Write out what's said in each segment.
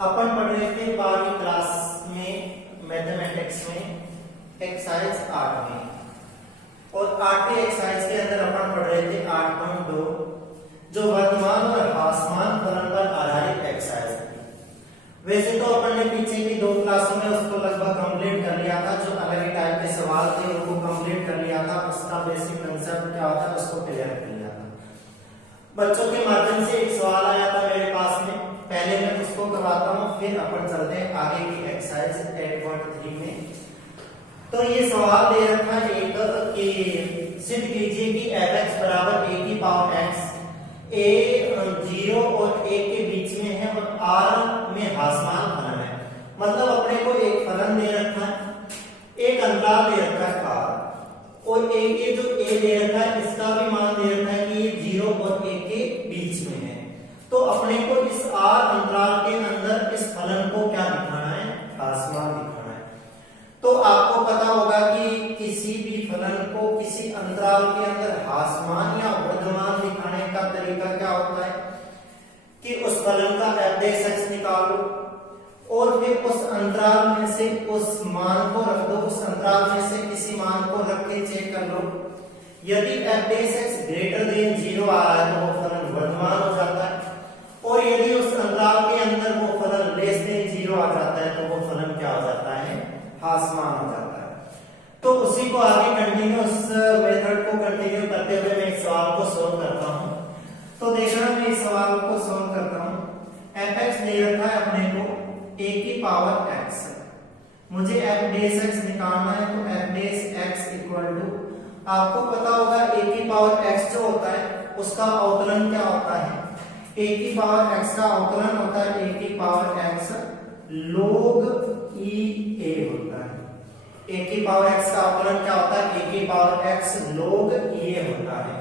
अपन पढ़ रहे थे 12वीं क्लास में मैथमेटिक्स में एक्सरसाइज 8 में, और 8वीं एक्सरसाइज के अंदर अपन पढ़ रहे थे 8.2 जो वर्तमान और हासमान फलन पर आधारित एक्सरसाइज थी। वैसे तो अपन ने पीछे की 2 क्लासों में उसको लगभग कंप्लीट कर लिया था, जो अलग ही टाइप के सवाल थे उनको कंप्लीट कर लिया था, उसका बेसिक कंसेप्ट क्या होता है उसको क्लियर कर लिया था। बच्चों के माध्यम से एक सवाल आया था मेरे पास में, पहले मैं उसको करवाता हूँ फिर अपन चलते हैं आगे की एक्सरसाइज 8.3 में। तो ये सवाल दे रखा है एक कि सिद्ध कीजिए कि fx बराबर a की पावर x a 0 और 1 के बीच में है और r में हासमान फलन है। मतलब अपने को एक फलन दे रखा है, एक अंतराल दे रखा है r, और a के जो a दे रखा है इसका भी मान दे रखा है कि ये 0 और 1 के बीच में है। तो अपने को इस r अंतराल के अंदर इस फलन को क्या दिखाना है, हासमान दिखाना है। तो आपको पता होगा कि किसी भी फलन को किसी अंतराल के अंदर हासमान या वर्धमान दिखाने का तरीका क्या होता है कि उस फलन का f(x) निकालो और फिर उस अंतराल में से उस मान को रख दो, उस अंतराल में से किसी मान को रख के चेक कर लो। यदि f(x) ग्रेटर देन 0 आ रहा है तो वो फलन वर्धमान हो जाता है, और यदि उस अंतराल के अंदर वो फलन लेस देन 0 आ जाता है तो वो फलन क्या हो जाता है, हासमान हो जाता है। तो उसी को आगे कंटिन्यूअस मेथड को कंटिन्यू करते हुए मैं इस सवाल को सॉल्व करता हूं। तो देखना मैं इस सवाल को सॉल्व करता हूं। fx दे रखा है अपने को a की पावर x, मुझे f(x) निकालना है, तो f(x) इक्वल टू, आपको पता होगा a की पावर x जो होता है उसका अवकलन क्या होता है, a की पावर x का अवकलन होता है a की power x log e a होता है। a की पावर x का अवकलन क्या होता है, a की power x log e a होता है।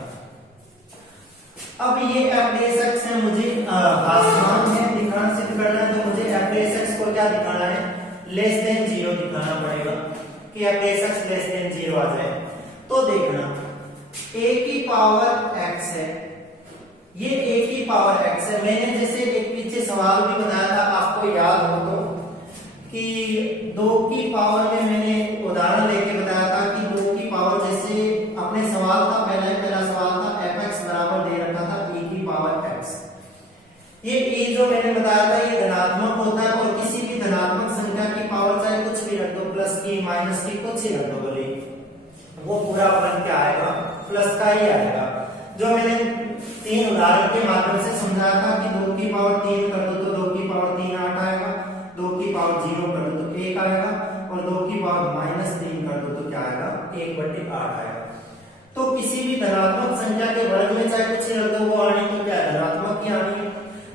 अब ये f(x) है, मुझे हासमान है दिखाना सिद्ध करना है, तो मुझे f(x) को क्या दिखाना है, लेस देन 0 दिखाना पड़ेगा कि f(x) लेस देन 0 आ जाए। तो देखना a की पावर x है, ये a की पावर x है। मैंने जैसे एक पीछे सवाल भी बनाया था, आपको याद हो तो, कि 2 की पावर में मैंने उदाहरण लेके बताया था कि 2 की पावर, जैसे अपने सवाल था पहला सवाल था fx बराबर दे रखा था e की पावर x। ये e जो मैंने बताया था ये धनात्मक होता है, और किसी भी धनात्मक संख्या की पावर चाहे कुछ भी रख दो, प्लस की माइनस की कुछ ही रख दो, बोले वो पूरा फलन क्या आएगा, प्लस का ही आएगा। जो मैंने 3 उदाहरण के माध्यम से समझाया था कि 2 की पावर 3 कर दो तो 2 की पावर 3 8 आएगा, 2 की पावर 0 कर दो तो 1 आएगा, और 2 की पावर -3 कर दो तो क्या आएगा, 1/8 आएगा। तो किसी भी धनात्मक संख्या के वर्ग में चाहे कुछ रख दो वो आनी तो क्या है, धनात्मक ही आनी है।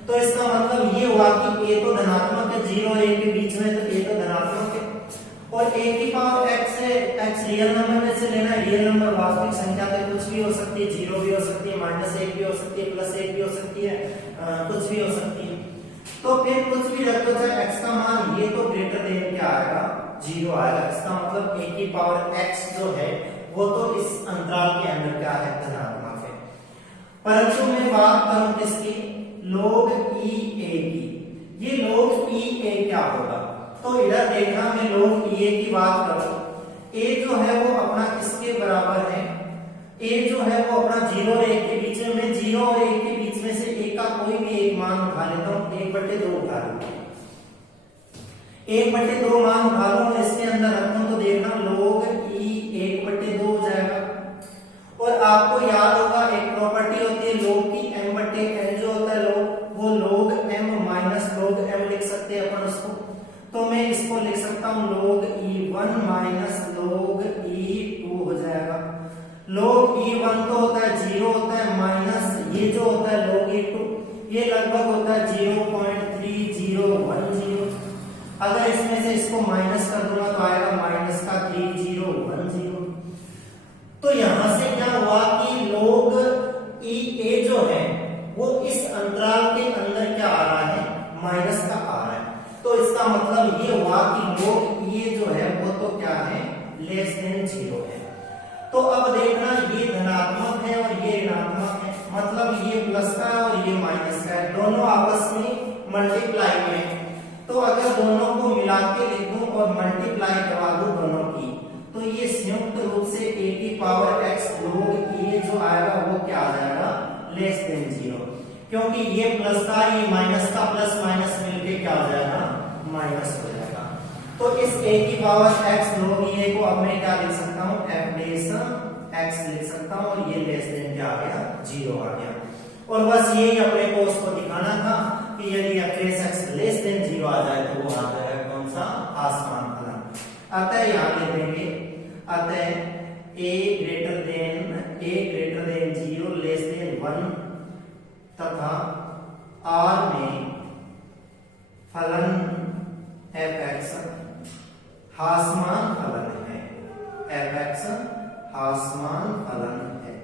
तो इसका मतलब ये हुआ कि a तो धनात्मक है, 0 और 1 के बीच में, तो a तो धनात्मक है। और a की पावर x है, x रियल नंबर में से लेना है, रियल नंबर वास्तविक संख्या तो कुछ भी हो सकती है, 0 भी हो सकती है, -1 भी हो सकती है, +1 भी हो सकती है, कुछ भी हो सकती है। तो फिर कुछ भी रख दो, चाहे x का मान ये तो ग्रेटर देन क्या आएगा, 0 आएगा। इसका मतलब a की पावर x जो है वो तो इस अंतराल के अंदर क्या है, धनात्मक है। परंतु मैं बात करूं किसकी, log e a की। ये log e a क्या होगा, तो इधर देखना मैं log e a की बात करूं, a जो है वो अपना किसके बराबर है, a जो है वो अपना 0 और 1 के बीच में, मैं 0 और 1 के बीच में से a का कोई भी एक मान उठा लेता हूं, 1/2 उठा लूं, 1/2 मान उठा लूं और इसके अंदर रखूं तो देखना log e 1/2 हो जाएगा। और आपको याद होगा एक प्रॉपर्टी होती है log की, m/n जो होता है log, वो log m minus log m लिख सकते हैं अपन उसको। तो मैं इसको लिख सकता हूं log e1 minus log e2 हो जाएगा। log e1 तो होता है 0 होता है, माइनस ये जो होता है log e2 ये लगभग होता है 0.3010। अगर इसमें से इसको माइनस कर दूंगा तो आएगा माइनस का 3010। तो यहां से क्या हुआ कि log e a जो है वो इस अंतराल के अंदर क्या आ रहा है, माइनस का आ रहा है। तो इसका मतलब ये हुआ कि log e a जो है वो तो क्या है, लेस देन 0 है। तो अब देखना ये धनात्मक है और ये ऋणात्मक है, मतलब ये प्लस का है और ये माइनस का है, दोनों आपस में मल्टीप्लाई में। तो अगर दोनों को मिला के लिख दूं और मल्टीप्लाई करवा दूं दोनों की, तो ये संयुक्त रूप से a की पावर x log ये जो आएगा वो क्या आ जाएगा, लेस देन 0, क्योंकि ये प्लस का ये माइनस का प्लस माइनस मिलके क्या हो जाएगा, माइनस हो जाएगा। तो इस a की पावर x log ये को अब मैं क्या लिख सकता हूँ, f डेश x लिख सकता हूँ, और ये लेस देन क्या आ गया, 0 आ गया। और बस यही अपने को उसको दिखाना था कि यदि f(x) लेस देन 0 आ जाए तो वो आ जाएगा कौन सा, आसमान फलन। अतः यहाँ ले देंगे, अतः a greater than 0 less than 1 तथा r में फलन f(x) हासमान फलन है, f(x) हासमान फलन है।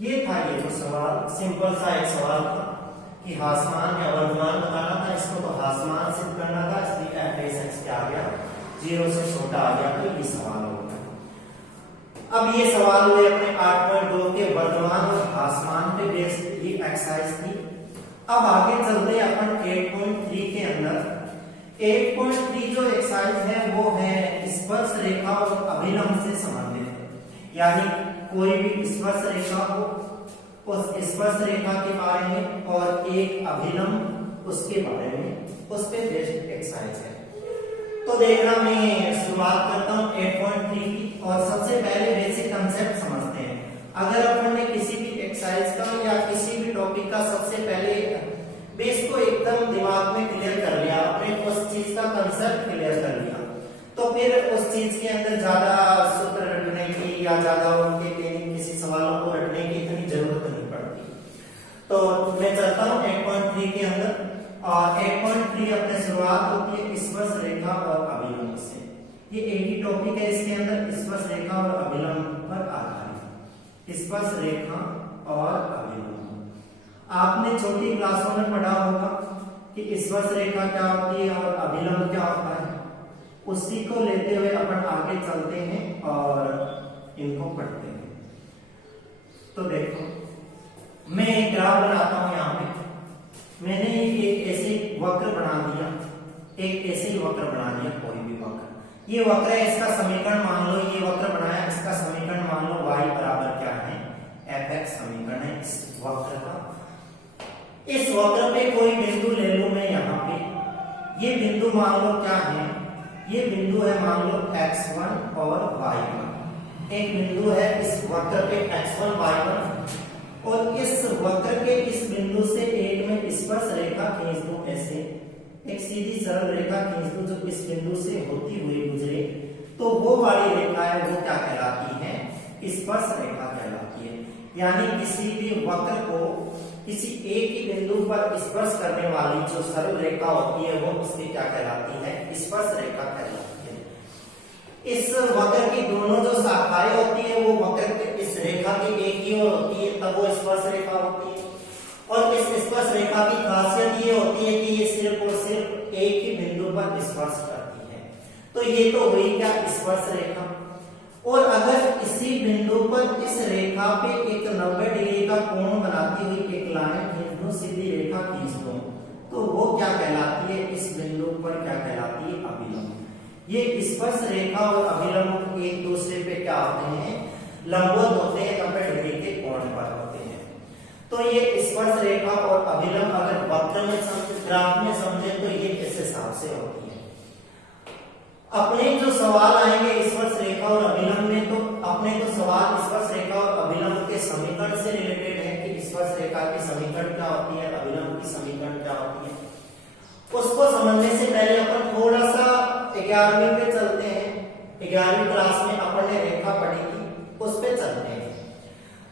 ये था ये तो सवाल, सिंपल सा एक सवाल था कि हासमान या वर्धमान बताना था, इसको तो हासमान सिद्ध करना था, इसलिए f(x) क्या आ गया, 0 से छोटा आ गया, तो ये सवाल हो गया। अब ये सवाल हुए अपने 8.2 के वर्धमान और हासमान पे बेस्ड, ये एक्सरसाइज थी। अब आगे चलते अपन 8.3 के अंदर। 8.3 जो एक्सरसाइज है वो है स्पर्श रेखा और अभिलंब से संबंधित, यानी कोई भी स्पर्श रेखा हो, उस स्पर्श रेखा के बारे में और एक अभिलंब उसके बारे में, उस पे बेस्ड एक्सरसाइज है। तो देखना, मैं शुरुआत करता हूँ 8.3 की, और सबसे पहले बेसिक कंसेप्ट समझते हैं। अगर अपन ने किसी भी एक्सरसाइज का या किसी भी टॉपिक का सबसे पहले बेस को एकदम दिमाग में क्लियर कर लिया, अपने उस चीज का कंसेप्ट क्लियर कर लिया, तो फिर उस चीज के अंदर ज्यादा सूत्र रटने की या ज्यादा उनके किसी सवालों को रटने की इतनी जरूरत नहीं पड़ती। तो मैं चलता हूँ 8.3 के अंदर, और 8.3 अपने शुरुआत होती है स्पर्श रेखा और अभिलंब से। ये एक ही टॉपिक है, इसके अंदर स्पर्श रेखा और अभिलंब पर आधारित, स्पर्श रेखा और अभिलंब। आपने छोटी क्लासों में पढ़ा होगा कि स्पर्श रेखा क्या होती है और अभिलंब क्या होता है, उसी को लेते हुए अपन आगे चलते हैं और इनको पढ़ते हैं। तो देखो, मैं एक ग्राफ बनाता हूं, यहाँ पे मैंने एक ऐसे वक्र बना दिया, एक ऐसे ही वक्र बना दिया, कोई भी वक्र। ये वक्र है, इसका समीकरण मान लो, ये वक्र बनाया, इसका समीकरण मान लो y बराबर क्या है, f(x) समीकरण है इस वक्र का। इस वक्र पे कोई बिंदु ले लूं मैं, यहाँ पे ये बिंदु मान लो क्या है, ये बिंदु है मान लो x1 और y1। एक बिंदु है इस वक्र पे x1 y1, और इस वक्र के इस बिंदु से एक में स्पर्श रेखा खींच दूं, ऐसे एक सीधी सरल रेखा खींच दूं जो इस बिंदु से होती हुई गुजरे, तो वो वाली रेखा है वो क्या कहलाती है, स्पर्श रेखा कहलाती है। यानी किसी भी वक्र को किसी एक ही बिंदु पर स्पर्श करने वाली जो सरल रेखा होती है वो उसकी क्या कहलाती है, स्पर्श रेखा कहलाती है। इस वक्र की दोनों जो शाखाएं होती है वो वक्र के इस रेखा की एक ही ओर होती है, तब वो स्पर्श रेखा होती है। और इस स्पर्श रेखा की खासियत ये होती है कि ये सिर्फ और सिर्फ एक ही बिंदु पर स्पर्श करती है। तो ये तो हुई क्या, स्पर्श रेखा। और अगर इसी बिंदु पर इस रेखा पे एक 90 डिग्री का कोण बनाती हुई एक लाइन खींच दूं, सीधी रेखा खींच दूं, तो वो क्या कहलाती है, इस बिंदु पर क्या कहलाती है, अभिलंब। ये स्पर्श रेखा और अभिलंब एक दूसरे पे क्या होते हैं, लंबवत होते हैं, 90 डिग्री के कोण पर होते हैं। तो ये स्पर्श रेखा और अभिलंब अगर वक्र में समझे, ग्राफ में समझे, तो ये इस हिसाब से होती है। अपने जो सवाल आएंगे स्पर्श रेखा और अभिलंब में, तो अपने तो सवाल स्पर्श रेखा और अभिलंब के समीकरण से रिलेटेड है कि स्पर्श रेखा की समीकरण क्या होती है, अभिलंब की समीकरण क्या होती है। उसको समझने से पहले अपन थोड़ा सा 11वीं पे चलते हैं। 11वीं क्लास में अपन ने रेखा पढ़ी थी, उस पे चलते हैं।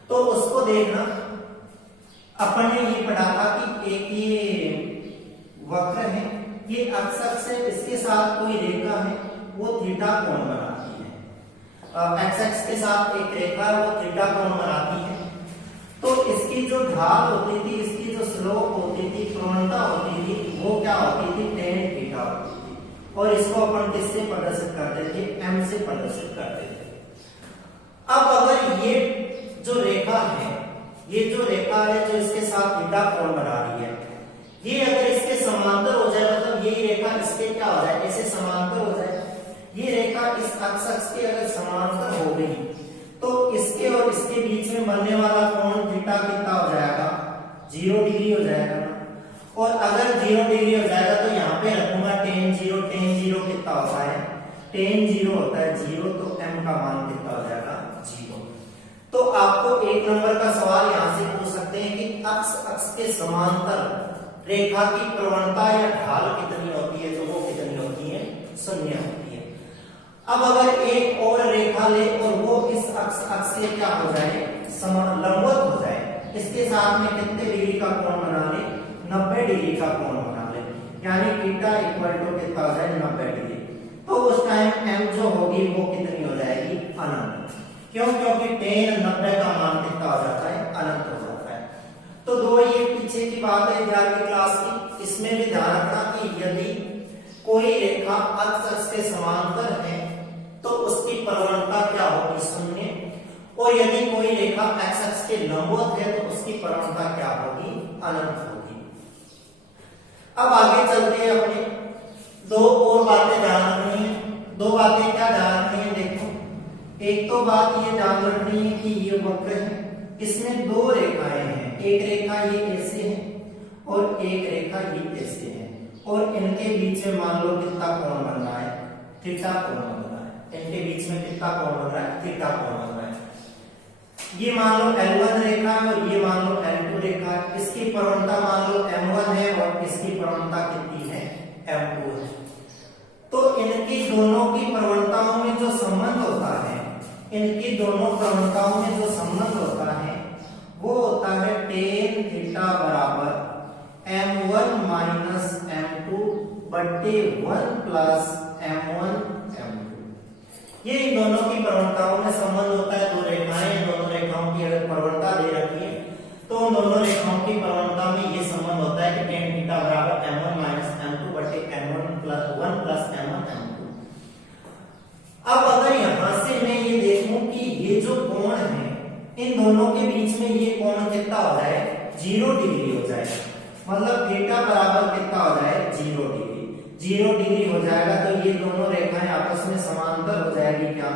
तो उसको देखना, अपन ने ये पढ़ा था कि एक ये वक्र है, ये अक्ष से इसके साथ कोई रेखा है वो थीटा कोण बनाती है, एक्स एक्स के साथ एक रेखा है वो थीटा कोण बनाती है। तो इसकी जो ढाल होती थी, इसकी जो स्लोप होती थी, प्रवणता होती थी, वो क्या होती थी, tan थीटा होती थी। और इसको अपन किससे प्रदर्शित करते थे, m से प्रदर्शित करते थे। अब अगर ये जो रेखा है, ये जो रेखा है जो इसके साथ थीटा कोण बना रही है, ये अगर इसके समांतर हो जाए, मतलब ये क्या हो जाए, ऐसे समांतर हो जाए। ये रेखा इस अक्ष के अगर समांतर हो गई तो इसके और इसके बीच में बनने वाला कोण थीटा कितना हो जाएगा, 0 डिग्री हो जाएगा ना। और अगर 0 डिग्री हो जाएगा तो यहाँ पे रखूंगा tan 0 कितना होता है, tan 0 होता है 0, तो m का मान कितना हो जाएगा, 0। तो आपको एक नंबर का सवाल यहाँ से पूछ सकते हैं कि अक्ष के समांतर रेखा की प्रवणता या ढाल कितनी होती है, तो वो कितनी होती है, 0 होती है। अब अगर एक और रेखा ले और वो इस अक्ष से क्या हो जाए, लंबवत हो जाए, इसके साथ में कितने डिग्री का कोण बना ले, 90 डिग्री का कोण बना ले, यानी थीटा इक्वल टू कितना हो जाए, 90 डिग्री। तो उस टाइम m जो होगी वो कितनी हो जाएगी, अनंत। क्यों, क्योंकि tan 90 का मान कितना हो जाता है, अनंत हो जाता है। तो दो ये पीछे की बात है 11वीं क्लास की, इसमें भी ध्यान रखना कि यदि कोई रेखा अक्ष के समांतर है तो उसकी प्रवणता क्या होगी, 0, और यदि कोई रेखा x के लंबवत है तो उसकी प्रवणता क्या होगी, अनंत होगी। अब आगे चलते हैं, अपने दो और बातें ध्यान रखनी है। दो बातें क्या ध्यान रखनी है, देखो, एक तो बात ये ध्यान रखनी है कि ये वक्र है, इसमें दो रेखाएं हैं, एक रेखा ये ऐसे है और एक रेखा ये ऐसे है, और इनके बीच में मान लो कितना कोण बन रहा है, थीटा कोण बन रहा है। इनके बीच में कितना कोण बन रहा है, थीटा कोण बन रहा है। ये मान लो L1 रेखा है और ये मान लो L2 रेखा है, इसकी प्रवणता मान लो M1 है और इसकी प्रवणता कितनी है, M2 है। तो इनकी दोनों की प्रवणताओं में जो संबंध होता है, इनकी दोनों प्रवणताओं में जो संबंध होता है वो होता है tan थीटा बराबर M1 माइनस M2 बट्टे 1 प्लस M1 M2। ये इन दोनों की प्रवणताओं में संबंध होता है। दो रेखाएं, दोनों रेखाओं की अगर प्रवणता दे रखी है तो उन दोनों रेखाओं की प्रवणता में ये संबंध होता है कि tan थीटा बराबर M1 माइनस M2 बट्टे M1 plus 1 plus M1 M2। अब अगर यहां से मैं ये देखूं कि ये जो कोण है इन दोनों के बीच में ये कोण कितना हो जाए, 0 डिग्री हो जाए, मतलब थीटा बराबर कितना हो जाए, 0 डिग्री। 0 डिग्री हो जाएगा तो ये दोनों रेखाएं आपस में समांतर हो जाएगी, क्या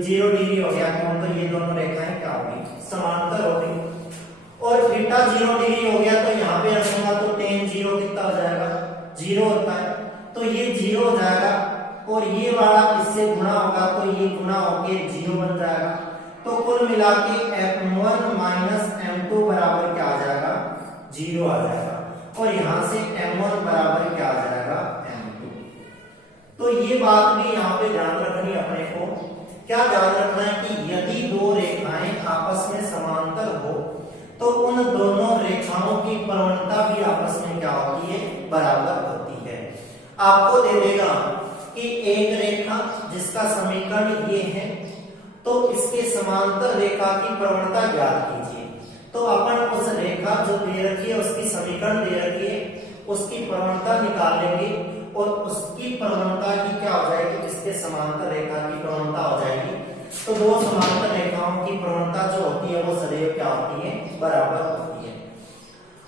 0 डिग्री हो गया कोण, तो ये दोनों रेखाएं क्या होगी, समांतर होगी। और थीटा 0 डिग्री हो गया तो यहाँ पे रखूंगा तो tan 0 कितना हो जाएगा, 0 होता है, तो ये 0 हो जाएगा और ये वाला इससे गुणा होगा तो ये गुणा होके 0 बन जाएगा। तो कुल मिला के M1 माइनस M2 बराबर क्या आ जाएगा, 0 आ जाएगा, और यहां से M1 बराबर क्या आ जाएगा, M2। तो ये बात भी यहाँ पे ध्यान रखनी है अपने को। क्या ध्यान रखना है कि यदि दो रेखाएं आपस में समांतर हो तो उन दोनों रेखाओं की प्रवणता भी आपस में क्या होती है, बराबर होती है। आपको दे देगा कि एक रेखा जिसका समीकरण ये है तो इसके समांतर रेखा की प्रवणता ज्ञात कीजिए। तो अपन उस रेखा जो दे रखी है उसकी समीकरण दे रखी है, उसकी प्रवणता निकाल लेंगे और उसकी प्रवणता की क्या हो जाएगी, इसके समांतर रेखा की प्रवणता हो जाएगी। तो दो समांतर रेखाओं की प्रवणता जो होती है वो सदैव क्या होती है, बराबर होती है।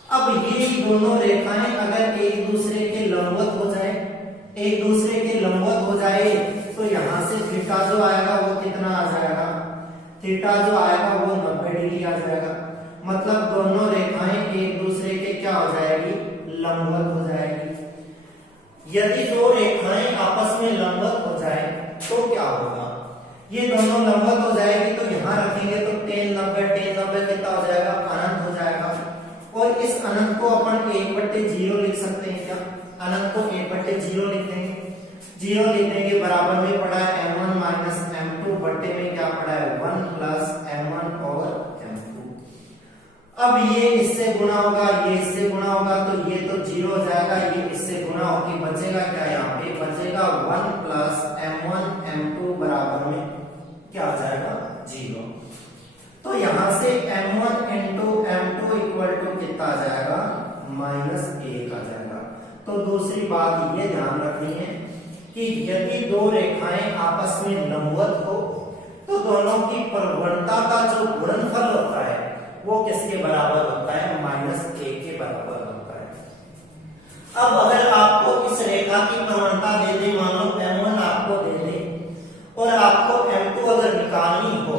अब ये दोनों रेखाएं अगर एक दूसरे के लंबवत हो जाए, एक दूसरे के लंबवत हो जाए तो यहां से थीटा जो आएगा वो कितना आ जाएगा, थीटा जो आएगा वो 90 डिग्री आ जाएगा। मतलब दोनों रेखाएं एक दूसरे के क्या हो जाएगी, लंबवत हो जाएगी। यदि दो रेखाएं आपस में लंबवत हो जाए तो क्या होगा, ये दोनों लंबवत हो जाएगी तो यहां रखेंगे तो tan 90 कितना हो जाएगा, अनंत हो जाएगा। और इस अनंत को अपन 1/0 लिख सकते हैं, क्या अनंत को 1/0 लिख देंगे। 0 लिखने के बराबर में पड़ा है M1 माइनस M2 बट्टे में क्या पड़ा है, 1 प्लस M1 और M2। अब ये इससे गुणा होगा, ये इससे गुणा होगा तो ये तो 0 हो जाएगा, ये इससे गुणा होके बचेगा क्या, यहाँ पे बचेगा 1 प्लस M1 M2 बराबर में क्या आ जाएगा, 0। तो यहां से M1 into M2 equal to कितना आ जाएगा, -1 आ जाएगा। तो दूसरी बात ये ध्यान रखनी है कि यदि दो रेखाएं आपस में लंबवत हो तो दोनों की प्रवणता का जो गुणनफल होता है वो किसके बराबर होता है, -1 के बराबर होता है। अब अगर आपको इस रेखा रेखा की प्रवणता दे दे, मान लो M1 आपको दे दे और आपको M2 अगर निकालनी हो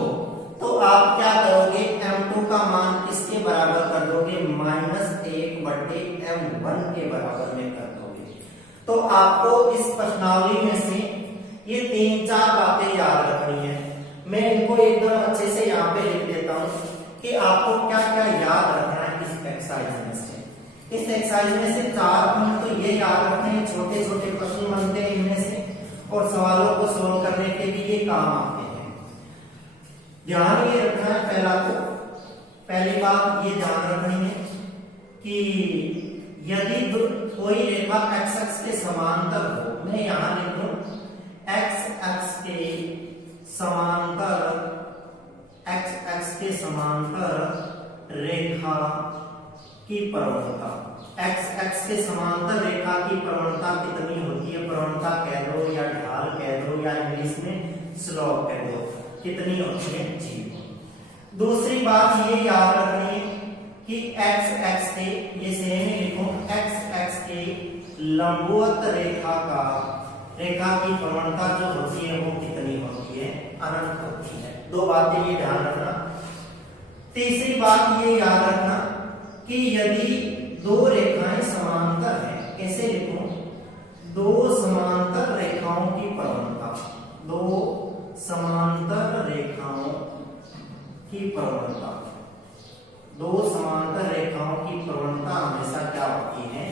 तो आप क्या करोगे, M2 का मान किसके बराबर कर दोगे, -1/M1 के बराबर में कर दोगे। तो आपको इस प्रश्नावली में से ये 3-4 बातें याद रखनी है। मैं इनको एकदम अच्छे से यहाँ पे लिख देता हूँ कि आपको क्या क्या याद रखना है इस एक्सरसाइज में से। इस एक्सरसाइज में से 4 पॉइंट तो ये याद रखने हैं, छोटे छोटे प्रश्न बनते हैं इनमें से और सवालों को सोल्व करने के लिए ये काम आते हैं। ध्यान ये रखना है, पहली बात ये ध्यान रखनी है कि यदि कोई रेखा x अक्ष के समांतर हो, मैं यहां लिख दूं x अक्ष के समांतर रेखा की प्रवणता, x अक्ष के समांतर रेखा की प्रवणता कितनी होती है, प्रवणता कह दो या ढाल कह दो या इंग्लिश में स्लोप कह दो, कितनी होती है, 0। दूसरी बात ये याद रखनी है कि x अक्ष के, ये सेम ही लिखो, x अक्ष के लंबवत रेखा की प्रवणता जो होती है वो कितनी होती है, अनंत होती है। 2 बातें ये ध्यान रखना। तीसरी बात ये याद रखना कि यदि 2 रेखाएं समांतर हैं, कैसे लिखो, 2 समांतर रेखाओं की प्रवणता, 2 समांतर रेखाओं की प्रवणता, 2 समांतर रेखाओं की प्रवणता हमेशा क्या होती है,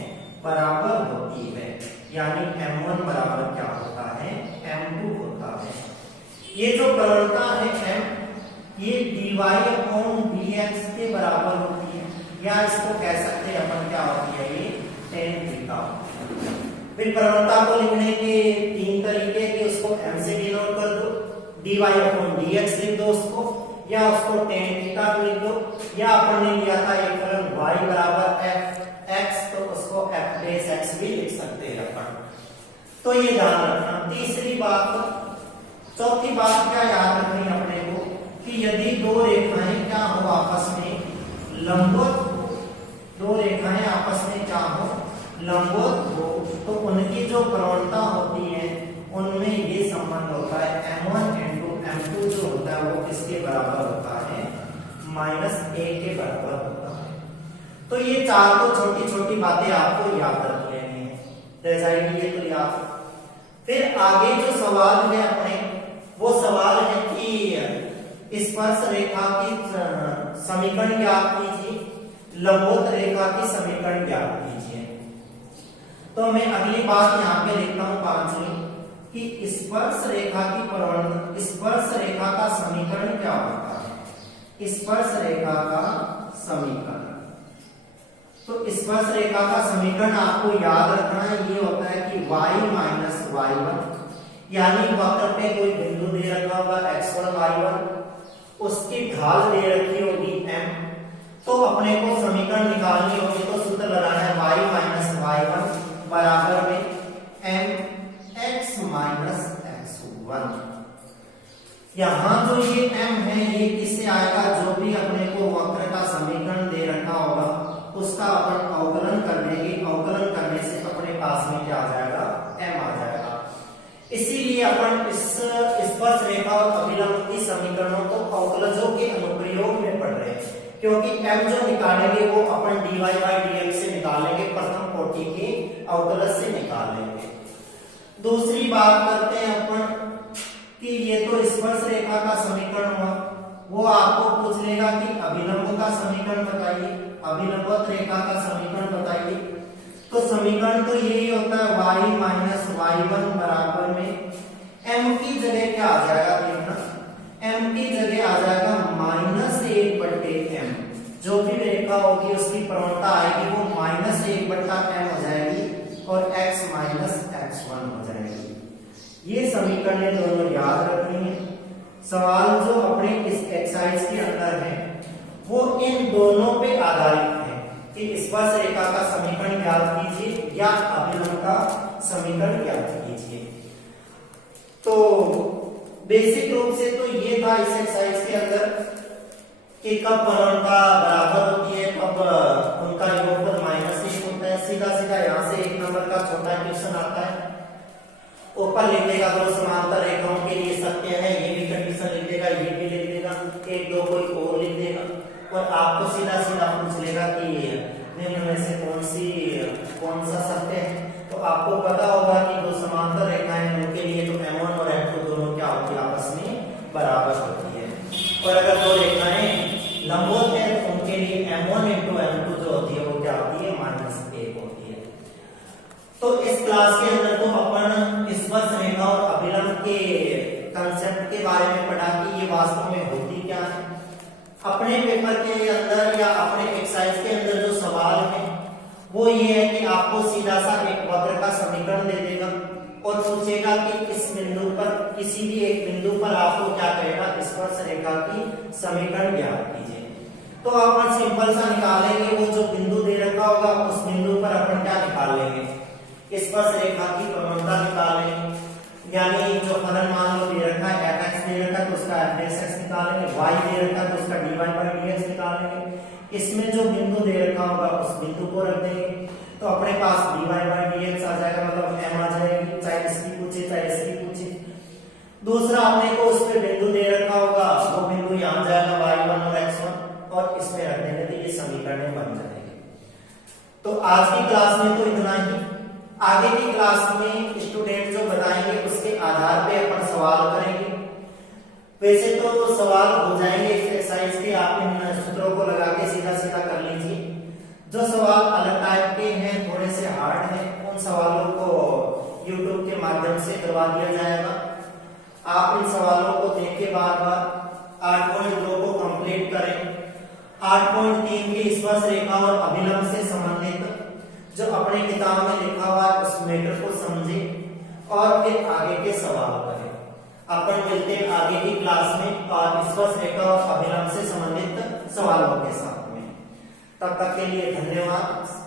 बराबर होती है। यानी M1 बराबर क्या होता है, M2 होता है। ये जो प्रवणता है M, ये dy/dx के बराबर होती है, या इसको कह सकते हैं अपन क्या होती है, ये tan थीटा। फिर प्रवणता को लिखने के 3 तरीके कि उसको M से डिनोट कर दो, dy/dx लिख दो उसको, या उसको tan थीटा लिख दो, या अपन ने लिया था एक फलन y बराबर f(x), तो उसको f(x) भी लिख सकते हैं अपन। तो ये ध्यान रखना। चौथी बात क्या याद रखनी है अपने को कि यदि 2 रेखाएं क्या हो आपस में लंबवत हो, 2 रेखाएं आपस में क्या हो, लंबवत हो, तो उनकी जो प्रवणता होती है उनमें ये संबंध होता है M1 into M2 जो होता है वो किसके बराबर होता है, -a के बराबर होता है। तो ये 4 तो छोटी छोटी बातें आपको याद रख लेनी है, रह जाएगी ये तो याद। फिर आगे जो सवाल है अपने, वो सवाल है कि स्पर्श रेखा की समीकरण ज्ञात कीजिए, लंबवत रेखा की समीकरण ज्ञात कीजिए। तो मैं अगली बात यहाँ पे लिखता हूँ 5वीं कि स्पर्श रेखा का समीकरण क्या होता है, स्पर्श रेखा का समीकरण। तो स्पर्श रेखा का समीकरण आपको याद रखना है, ये होता है कि y-y1, यानी वक्र पे कोई बिंदु दे रखा होगा x1 y1, उसकी ढाल दे रखी होगी m, तो अपने को समीकरण निकालनी होगी तो सूत्र लगाना है y-y1 बराबर में mx x1। यहां जो ये m है ये किससे आएगा, जो भी अपने को वक्र का समीकरण दे रखा होगा उसका अपन अवकलन कर देंगे, अवकलन करने से अपने पास में क्या आ जाएगा, m आ जाएगा। इसीलिए अपन इस स्पर्श रेखा और अभिलंब की समीकरणों को अवकलजों के अनुप्रयोग में पढ़ रहे हैं, क्योंकि m जो निकालेंगे वो अपन dy/dx से निकालेंगे, प्रथम कोटि के अवकलज से निकाल लेंगे। दूसरी बात करते हैं अपन कि ये तो स्पर्श रेखा का समीकरण हुआ, वो आपको पूछ लेगा कि अभिलंब का समीकरण बताइए, अभिलंबवत रेखा का समीकरण बताइए। तो समीकरण तो यही होता है y-y1 बराबर में m की जगह क्या आ जाएगा, देखना m की जगह आ जाएगा -1/m। जो भी रेखा होगी उसकी प्रवणता आएगी वो -1/m हो जाएगी और x -x1 हो जाएगी। ये समीकरण दोनों याद रखनी है। सवाल जो अपने इस एक्सरसाइज के अंदर है वो इन दोनों पे आधारित है कि स्पर्श रेखा का समीकरण ज्ञात कीजिए या अभिलंब का समीकरण ज्ञात कीजिए। तो बेसिक रूप से तो ये था इस एक्सरसाइज के अंदर कि कब प्रवणता बराबर होती है, कब उनका योगफल -1 होता है। सीधा सीधा यहाँ से 1 नंबर का छोटा क्वेश्चन आता है। ऊपर लिख देगा दो समांतर रेखाओं के लिए सत्य है, ये भी कंडीशन लिख देगा, ये भी लिख देगा, एक दो कोई और लिख देगा और आपको सीधा सीधा पूछ लेगा कि निम्न में से कौन सा सत्य है। तो आपको पता होगा कि दो समांतर रेखाएं हैं उनके लिए तो m1 और m2 दोनों क्या होती है, आपस में बराबर होती है। और अगर दो रेखाएं लंबवत हैं तो उनके लिए m1 into m2 जो होती है वो क्या होती है, -1 होती है। तो इस क्लास के अंदर तो अपन स्पर्श रेखा और अभिलंब के कंसेप्ट के बारे में पढ़ा कि ये वास्तव में होती क्या है। अपने पेपर के अंदर या अपने एक्सरसाइज के अंदर जो सवाल है वो ये है कि आपको सीधा सा एक वक्र का समीकरण दे देगा और पूछेगा कि इस बिंदु पर, किसी भी एक बिंदु पर आपको क्या कहेगा, स्पर्श रेखा की समीकरण ज्ञात कीजिए। तो अपन सिंपल सा निकालेंगे, वो जो बिंदु दे रखा होगा उस बिंदु पर अपन क्या निकाल लेंगे, स्पर्श रेखा की प्रवणता निकालेंगे। यानी जो फलन मान लो दे रखा है fx दे रखा है तो उसका fx निकालेंगे, y दे रखा है तो उसका dy/dx निकालेंगे। इसमें जो बिंदु दे रखा होगा उस बिंदु को रख देंगे तो अपने पास dy/dx आ जाएगा, मतलब m आ जाएगी, चाहे इसकी पूछे चाहे इसकी पूछे। दूसरा अपने को उस पे बिंदु दे रखा होगा, वो बिंदु यहाँ जाएगा y1 और x1 और इसमें रख देंगे तो ये समीकरण बन जाएगी। तो आज की क्लास में तो इतना ही। आगे की क्लास में स्टूडेंट जो बताएंगे उसके आधार पे अपन सवाल करेंगे। वैसे तो सवाल हो जाएंगे इस एक्सरसाइज के, आप इन सूत्रों को लगा के सीधा सीधा कर लीजिए। जो सवाल अलग टाइप के हैं, थोड़े से हार्ड हैं, उन सवालों को YouTube के माध्यम से करवा दिया जाएगा। आप इन सवालों को देख के बार बार 8.2 को कंप्लीट करें। 8.3 के स्पर्श रेखा और अभिलंब से संबंधित जो अपने किताब में लिखा हुआ है उस मैटर को समझे और फिर आगे के सवाल करें। अपन मिलते हैं आगे की क्लास में और स्पर्श रेखा और अभिलंब से संबंधित सवालों के साथ में। तब तक के लिए धन्यवाद।